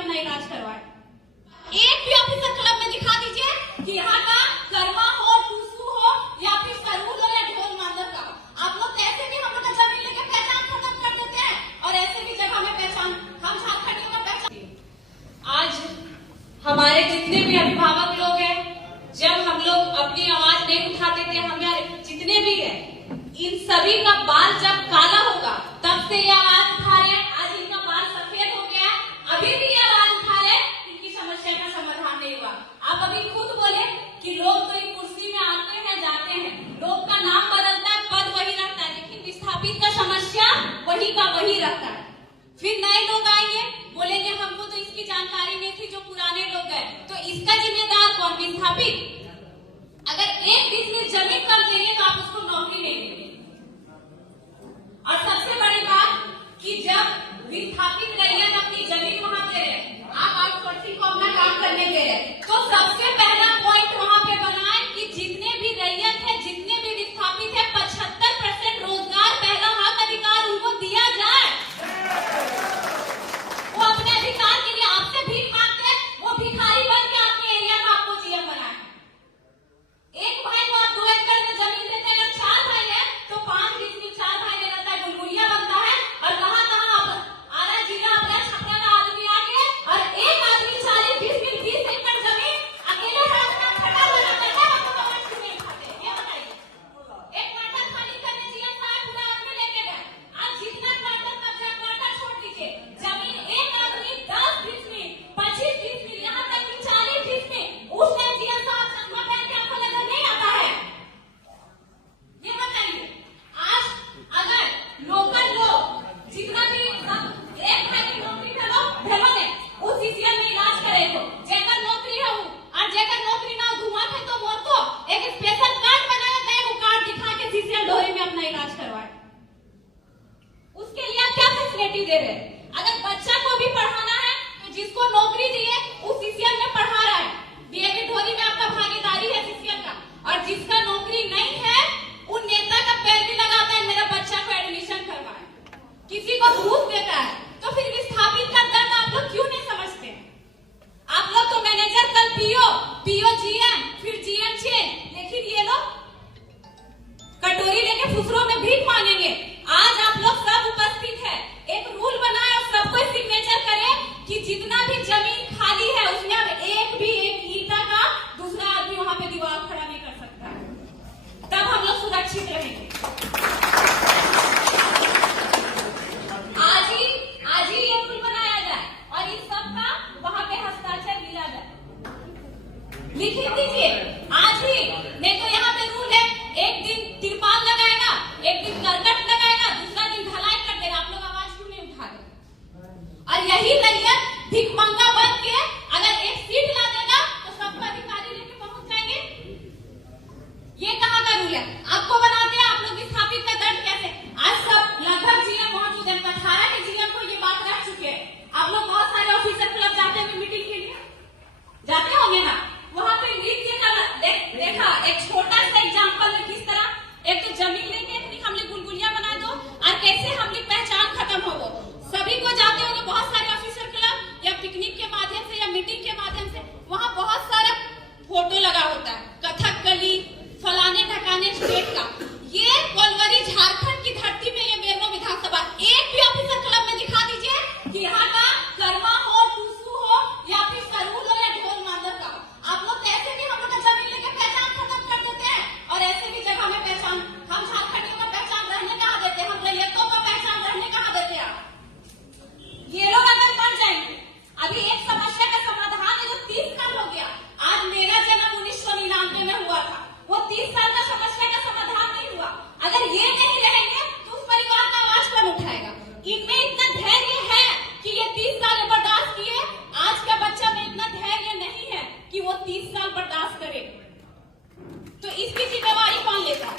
अपना इलाज करवाए। एक भी ऑफिसर क्लब में दिखा दीजिए कि यहाँ का कर्मा हो, टूसू हो या फिर सरहुल हो या ढोल मांदर का। आप लोग तो ऐसे भी हम लोग का जमीन लेके पहचान खत्म कर देते हैं और ऐसे भी जगह में पहचान हम झारखंडियों में पहचान। आज हमारे जितने भी अभिभावक लोग हैं, जब हम लोग अपनी आवाज नहीं उठाते थे, हमारे जितने भी है, इन सभी का बाल जब काला होगा तब से ये आवाज उठा रहे हैं। आज इनका बाल सफेद हो गया, अभी भी ये आवाज उठा रहे हैं, इनकी समस्या का समाधान नहीं हुआ। आप अभी खुद बोले कि लोग तो एक कुर्सी में आते हैं जाते हैं, लोग का नाम बदलता है, पद वही रहता है, लेकिन विस्थापित का समस्या वही का वही रहता है। फिर नए लोग आएंगे, बोलेंगे हमको तो इसकी जानकारी नहीं थी, जो पुराने लोग हैं, तो इसका जिम्मेदार कौन? विस्थापित। अगर एक बिजनेस जमीन कर देंगे तो आप उसको नौकरी नहीं देंगे। और सबसे बड़ी बात कि जब विस्थापित रैयत अपनी जमीन वहां दे रहे, आप आउटसोर्सिंग को अपना काम करने दे रहे, तो सबसे पहला पॉइंट वहां पे बनाए कि जितने भी रैयत है, जितने भी विस्थापित है, 75% रोजगार पहला हक अधिकार उनको दिया जाए। वो अपने अधिकार के लिए आपसे भीख मांगते, वो भिखारी बन के अपने एरिया का आपको जीएम बनाए। एक भाई को आप 2 एकड़ में जमीन देते हैं, अगर 4 भाई है तो 5 डिसमिल 4 भाई में रहता है, गुलगुलिया बनता है। और कहाँ आरा जिला अपना छपरा का आदमी आके और एक आदमी 40 डिसमिल 20 एकड़ जमीन अकेले अपना खड़ा बनाता है, आपको कमेंट क्यों नहीं उठाते? ये बताइए। एक क्वार्टर खाली करने जीएम साहब पूरा आदमी लेके गए। आज जितना क्वार्टर कब्जा, क्वार्टर छोड़ दीजिए, जमीन एक आदमी 10 डिसमिल 25 डिसमिल यहाँ तक कि 40 डिसमिल, उस टाइम जीएम साहब चश्मा पहन के आपको नजर नहीं आता है? ये बताइए। आज अगर लोकल लोग जितना भी एक भाई की नौकरी भेलो ने उस सीसीएल में इलाज करे तो जेकर नौकरी है और जेकर नौकरी ना घुमा थे तो वो तो एक स्पेशल कार्ड बनाया गया, वो कार्ड दिखा के सीसीएल ढोरी में अपना इलाज करवाए। उसके लिए आप क्या फैसिलिटी दे रहे? अगर बच्चा को भी पढ़ाना है तो जिसको नौकरी दिए उस सीसीएल में पढ़ा रहा है, डीएवी ढोरी में आपका भागीदारी है सीसीएल का। और जिसका नौकरी नहीं है उन नेता का पैर भी लगाता है, मेरा बच्चा को एडमिशन करवाए, किसी को घूस देता है। तो फिर विस्थापित का दर्द आप लोग क्यों नहीं समझते? आप लोग तो मैनेजर, कल पीओ जीएम, फिर जीएम चेंज, लेकिन ये लोग कटोरी लेके फुसरों में भीख मांगेंगे। आज आप लोग सब उपस्थित है, एक रूल बनाए और सबको सिग्नेचर करे कि जितना भी जमीन खाली है उसमें अब एक भी एक ईंटा का दूसरा आदमी वहां पे दीवार खड़ा नहीं कर सकता है, तब हम लोग सुरक्षित रहेंगे। आज ही ये रूल बनाया जाए और इस सब का वहां पे हस्ताक्षर मिला जाए, लिख दीजिए आज ही। नहीं तो यहाँ पे रूल है, एक दिन तिरपाल लगाएगा, एक दिन करकट लगाएगा, दूसरा दिन ढलाई कर देगा। आप लोग आवाज क्यों नहीं उठा रहे? और यही रैयत भिखमंगा बन के अगर एक सीट ला देगा तो सबको अधिकारी लेके पहुंच जाएंगे। ये कहाँ का रूल है? आपको बनाते हैं आप लोग विस्थापित का दर्द कैसे? आज सब लगभग जीएम मौजूद है, 18 के जीएम को ये बात रह चुके हैं। आप लोग बहुत सारे ऑफिसर क्लब जाते हैं मीटिंग के लिए, जाते होंगे ना? वहां पे नृत्य का देखा, एक छोटा सा एग्जाम्पल में किस तरह एक तो जमीन लेके हमने गुलगुलिया बना दो और कैसे हमने पहचान खत्म हो। सभी को जाते होंगे बहुत सारे ऑफिसर क्लब या पिकनिक के माध्यम से या मीटिंग के माध्यम से, वहाँ बहुत सारा फोटो लगा होता है, कथकली फलाने ठकाने स्टेट का। ये कोलवरी झारखंड की धरती में ये बेरमो विधानसभा, एक भी ऑफिसर क्लब में दिखा दीजिए कि यहाँ का कर्मा हो, टूसू हो या फिर सरहुल हो या ढोल मांदर का। आप लोग तो ऐसे भी हम लोग का जमीन लेके पहचान खत्म कर देते हैं और ऐसे भी जगह में पहचान हम झारखंडियों का पहचान रहने कहाँ देते हैं, हम रैयतों का पहचान रहने कहाँ देते हैं? ये लोग अगर बन जाएंगे, अभी एक समस्या का समाधान है जो 30 साल हो गया। आज मेरा जन्म 1999 में हुआ था, वो 30 साल का समस्या का समाधान नहीं हुआ। अगर ये नहीं रहेंगे तो उस परिवार का आवाज कौन उठाएगा? इनमें इतना धैर्य है कि ये 30 साल बर्दाश्त किए, आज का बच्चा में इतना धैर्य नहीं है कि वो 30 साल बर्दाश्त करे, तो इसकी जिम्मेवारी कौन लेगा?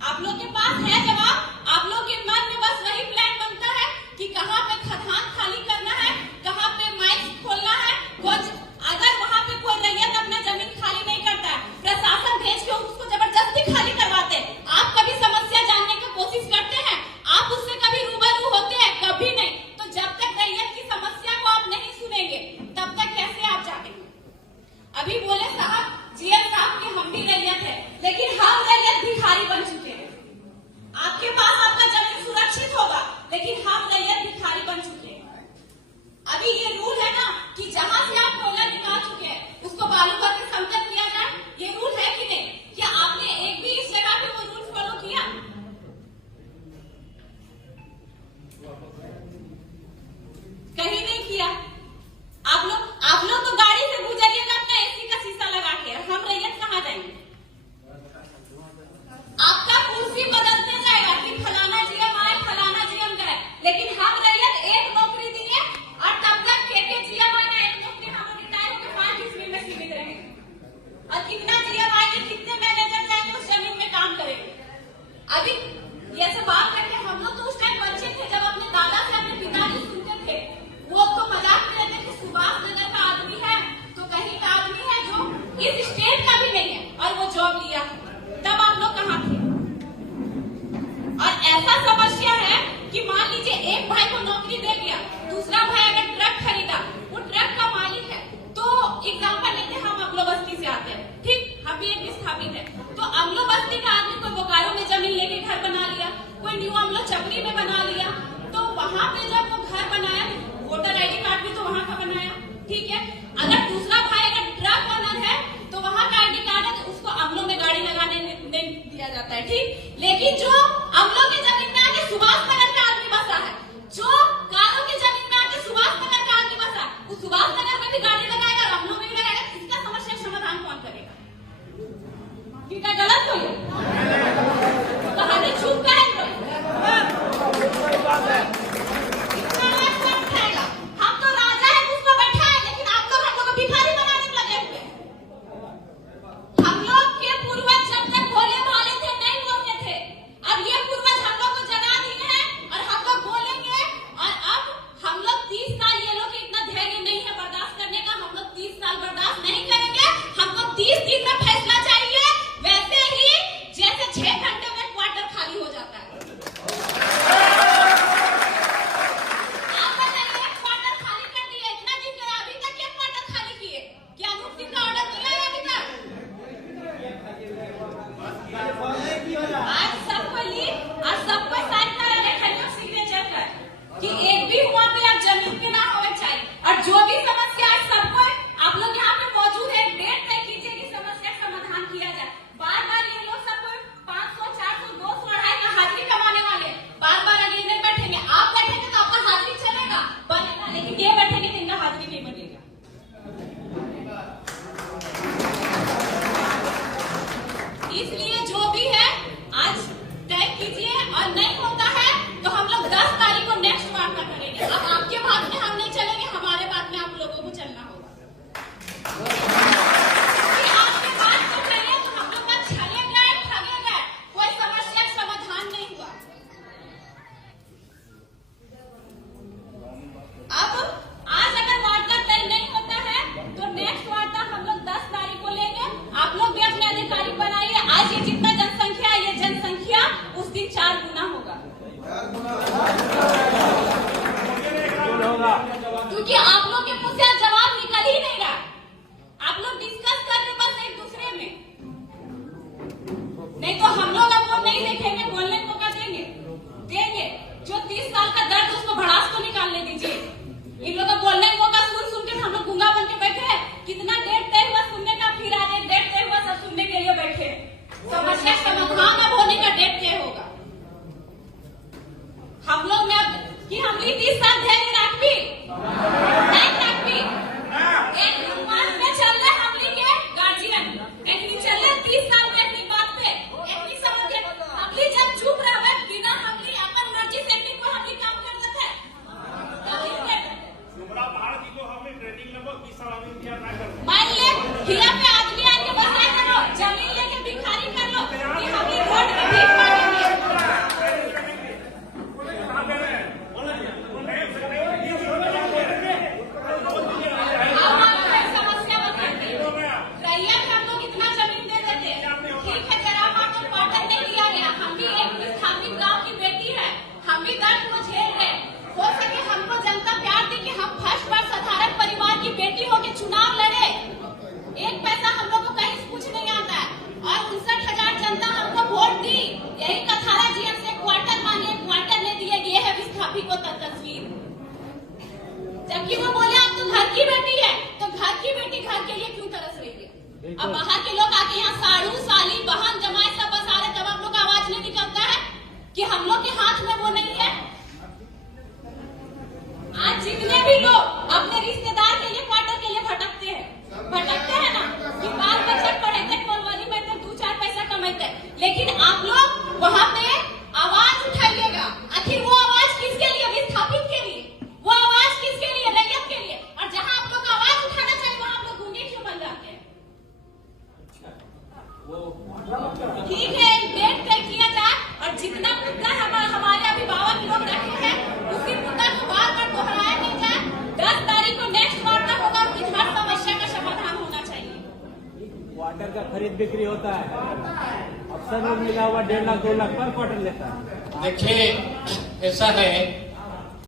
आप लोग के पास है जवाब? आप लोग के मन में बस वही प्लान बनता है कि कहाँ पे खदान खाली करना है, कहाँ पे माइक्स खोलना है। अगर वहां पे कोई रैयत अपना जमीन खाली नहीं करता है, प्रशासन भेज के उसको जबरदस्ती खाली करवाते हैं। आप कभी समस्या जानने की कोशिश करते हैं? आप उससे कभी रूबरू होते हैं? कभी नहीं। कहीं नहीं किया। आप लोग तो गाड़ी से गुजरिएगा अपना एसी का शीशा लगा के, हम रैयत कहाँ जाएंगे? आपका कुर्सी बदलते जाएगा कि फलाना जीएम आए, फलाना जीएम जाए, लेकिन हम रैयत एक नौकरी दिए और तब तक के जीएम आए ना, एक नौकरी हम रिटायर होकर 5 ईस्वी में सीमित रहेंगे। और कितना जीएम आएंगे, कितने मैनेजर जाएंगे उस जमीन में काम करेंगे। अभी ये सब बात करके हम लोग तो उस टाइम बच्चे थे, जब अपने दादा से अपने पिताजी सुनते थे, वो तो मजाक में रहते कि सुभाष नगर का आदमी है तो कहीं का आदमी है जो इस स्टेट का भी नहीं है और वो जॉब लिया। तब आप लोग कहाँ थे? और ऐसा समस्या है कि मान लीजिए एक भाई को नौकरी दे दिया, दूसरा भाई अगर ट्रक खरीदा, वो ट्रक का मालिक है, तो एग्जाम्पल लेते हम अमलो बस्ती से आते हैं, ठीक, हम भी एक विस्थापित है, तो अमलो बस्ती का आदमी कोई बोकारो में जमीन लेके घर बना लिया, कोई न्यू अमलो चपड़ी में बना लिया, तो वहां पे जब वो घर बनाया वोटर आईडी कार्ड भी तो वहां का बनाया, ठीक है। अगर दूसरा भाई अगर ट्रक ओनर है तो वहां का आईडी कार्ड है, तो उसको अमलो में गाड़ी लगाने नहीं दिया जाता है, ठीक। लेकिन जो अमलो की जमीन में आके सुभाष नगर का आदमी बसा है, जो कारो की जमीन में आके सुभाष नगर का आदमी बसा, वो सुभाष नगर में भी गाड़ी लगाएगा और अमलो में भी लगाएगा, इसका समस्या समाधान कौन करेगा? क्या गलत हो गया? कहानी चुप का है क्योंकि आप लोग के मुंह से जवाब निकल ही नहीं रहा। आप लोग डिस्कस कर रहे बस एक दूसरे में, नहीं तो हम लोग अब वो नहीं देखेंगे, बोलने को मौका देंगे। जो 30 साल का दर्द उसको भड़ास तो निकालने दीजिए। इन लोगों को बोलने को मौका सुन के हम लोग गूंगा बन के बैठे हैं। कितना डेट तय हुआ सुनने का, फिर आज एक डेट तय हुआ सब सुनने के लिए बैठे। समस्या समाधान अब होने का डेट तय होगा। हम लोग में अब कि हम 30 साल धैर्य रखी नहीं रखी, एक मास में चल रहे हम लोग के गार्जियन, एक चल रहे 30 साल में अपनी बात पे एक समझ हम लोग जब चुप रहे बिना हम लोग अपन मर्जी से को हम लोग काम कर सकते हैं। मान ले हिया पे आदमी आके बसाए करो, जमीन लेके भिखारी कर लो कि हम लोग वोट में भीख मांगेंगे। चुनाव लड़े, एक पैसा हम लोग को कहीं से कुछ नहीं आता है और 59,000 जनता हमको वोट दी। यही कथारा जीएम से क्वार्टर मांगे, क्वार्टर ने दिए, ये है विस्थापित को तस्वीर। जबकि वो बोले आप तो घर की बेटी है, तो घर की बेटी घर के लिए क्यों तरस रही है? अब बाहर के लोग आके यहाँ साड़ू साली बहन जमाए सब बसा रहे, तब आप लोग का आवाज नहीं निकलता है कि हम लोग के हाथ में वो नहीं है। मटर का खरीद बिक्री होता है, अफसर लोग मिला हुआ 1.5 लाख 2 लाख पर क्वार्टर लेता है। देखिए ऐसा है